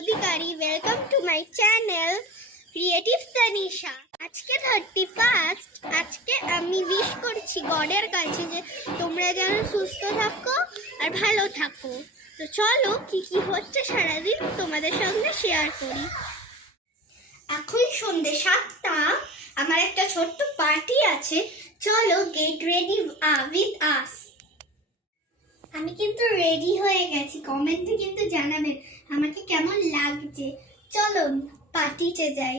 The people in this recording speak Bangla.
Adhikari. Welcome to my channel creative Tanisha. আজকে 31st। আজকে আমি উইশ করছি গডের কাছে যে তোমরা যেন সুস্থ থাকো আর ভালো থাকো। তো চলো কি কি হচ্ছে সারাদিন তোমাদের সঙ্গে শেয়ার করি। এখন সন্ধ্যে 7টা। আমার একটা ছোট্ট পার্টি আছে, চলো গেট রেডি উইথ আস। আমি কিন্তু রেডি হয়ে গেছি, কমেন্টে কিন্তু জানাবেন আমাকে কেমন লাগছে। চলো পার্টিতে যাই।